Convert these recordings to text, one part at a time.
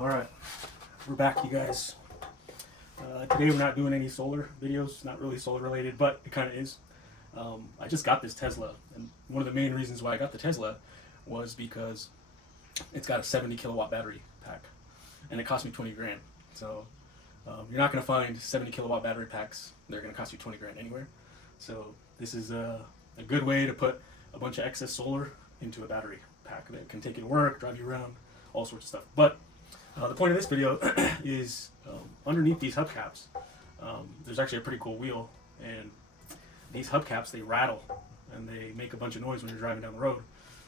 Alright, we're back, you guys. Today we're not doing any solar videos, not really solar related, but it kind of is. I just got this Tesla, and one of the main reasons why I got the Tesla was because it's got a 70 kilowatt battery pack, and it cost me 20 grand. So you're not going to find 70 kilowatt battery packs. They're going to cost you 20 grand anywhere. So this is a good way to put a bunch of excess solar into a battery pack that can take you to work, drive you around, all sorts of stuff. But the point of this video is underneath these hubcaps, there's actually a pretty cool wheel, and these hubcaps, they rattle and they make a bunch of noise when you're driving down the road.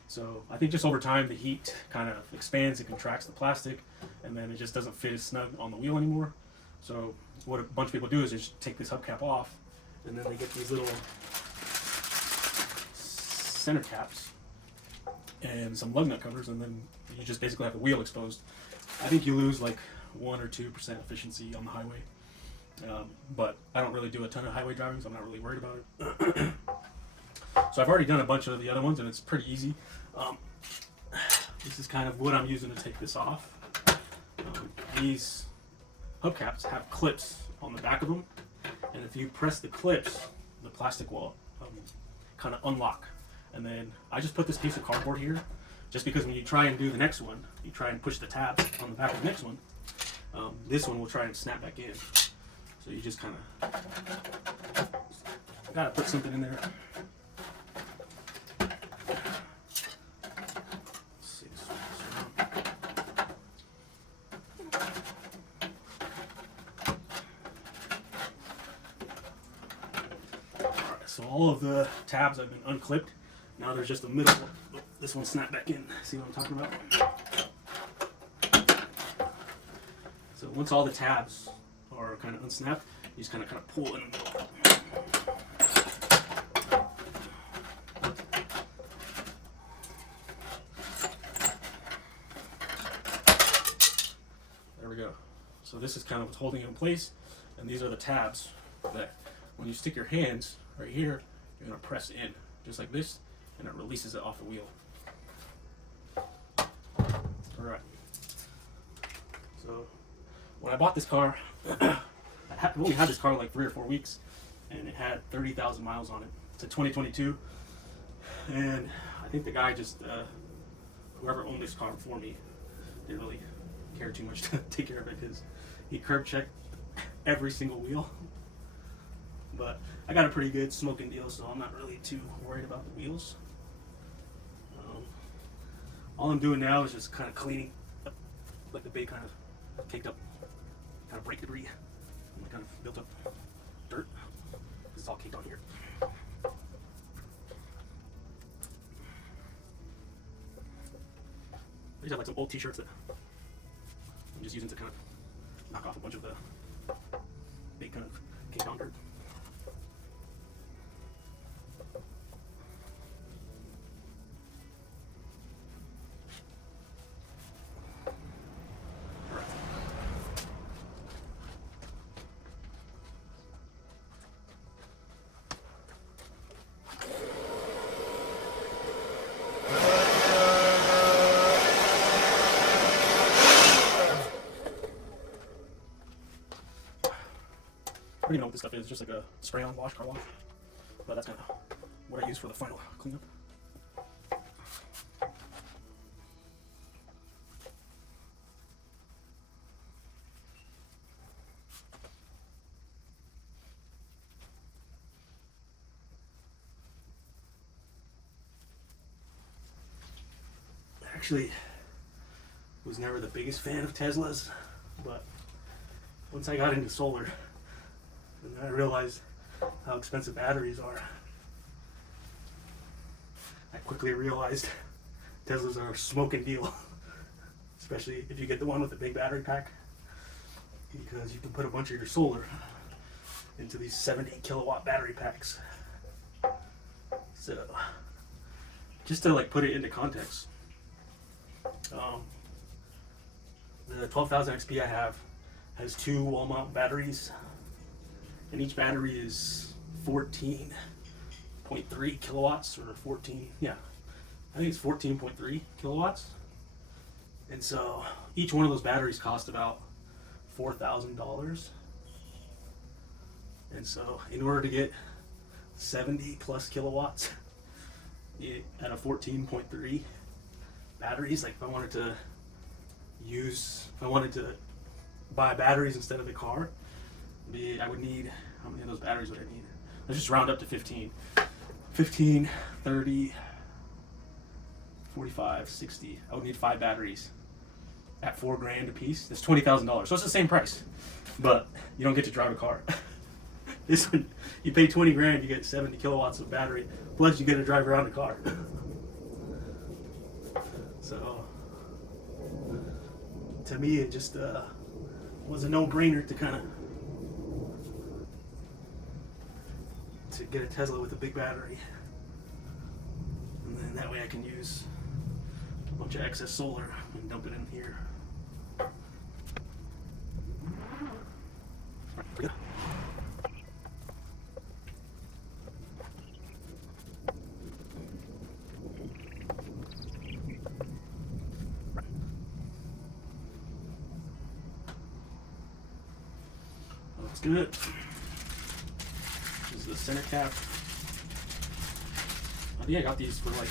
So I think just over time the heat kind of expands and contracts the plastic, and then it just doesn't fit as snug on the wheel anymore. So what a bunch of people do is they just take this hubcap off, and then they get these little center caps and some lug nut covers, and then you just basically have the wheel exposed. I think you lose like 1 or 2% efficiency on the highway, but I don't really do a ton of highway driving, so I'm not really worried about it. So I've already done a bunch of the other ones, and it's pretty easy. This is kind of what I'm using to take this off. These hubcaps have clips on the back of them, and if you press the clips, the plastic will kind of unlock. And then I just put this piece of cardboard here, just because when you try and do the next one, you try and push the tabs on the back of the next one, this one will try and snap back in. So you just kind of gotta put something in there. So all of the tabs have been unclipped. Now there's just a middle one. Oh, this one snapped back in. See what I'm talking about? So once all the tabs are kind of unsnapped, you just kind of pull in the middle. There we go. So this is kind of what's holding it in place, and these are the tabs that when you stick your hands right here, you're going to press in just like this, and it releases it off the wheel. Alright. So when I bought this car, I've only had this car like 3 or 4 weeks, and it had 30,000 miles on it. It's a 2022, and I think the guy just, whoever owned this car for me, didn't really care too much to take care of it, because he curb checked every single wheel. But I got a pretty good smoking deal, so I'm not really too worried about the wheels. All I'm doing now is just kind of cleaning up, like the big kind of caked up, kind of brake debris, and kind of built up dirt. It's all caked on here. I just have like some old t-shirts that I'm just using to kind of knock off a bunch of the big kind of caked on dirt. I don't even know what this stuff is, just like a spray-on wash, car wash. But that's kind of what I use for the final cleanup. Actually, was never the biggest fan of Teslas, but once I got into solar, and then I realized how expensive batteries are, I quickly realized Teslas are a smoking deal, especially if you get the one with the big battery pack, because you can put a bunch of your solar into these 70 kilowatt battery packs. So just to like put it into context, the 12,000 XP I have has 2 wall mount batteries, and each battery is 14.3 kilowatts, or 14, yeah, I think it's 14.3 kilowatts. And so each one of those batteries cost about $4,000. And so in order to get 70 plus kilowatts at a 14.3 batteries, like if I wanted to buy batteries instead of a car, I would need, how many of those batteries would I need? Let's just round up to 15. 15, 30, 45, 60. I would need 5 batteries at $4,000 a piece. That's $20,000. So it's the same price, but you don't get to drive a car. This one, you pay $20,000, you get 70 kilowatts of battery, plus you get to drive around a car. So to me, it just was a no-brainer to get a Tesla with a big battery, and then that way I can use a bunch of excess solar and dump it in here. Yeah. Looks good. This is the center cap. I think I got these for like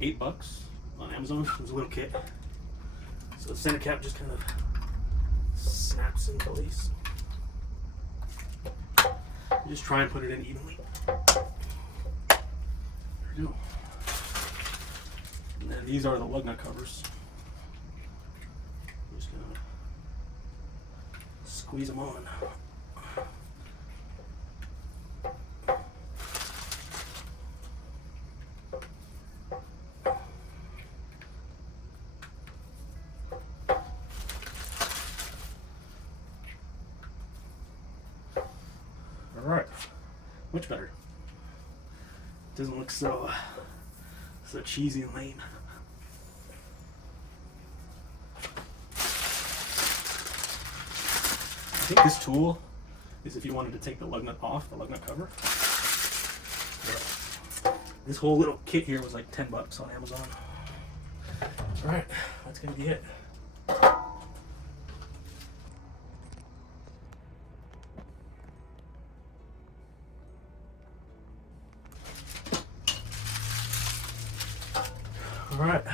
$8 on Amazon. It was a little kit. So the center cap just kind of snaps in place. You just try and put it in evenly. There we go. And then these are the lug nut covers. I'm just gonna squeeze them on. Alright, much better. Doesn't look so cheesy and lame. I think this tool is if you wanted to take the lug nut off, the lug nut cover. But this whole little kit here was like $10 on Amazon. Alright, that's gonna be it. All right.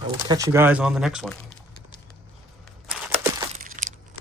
I will catch you guys on the next one.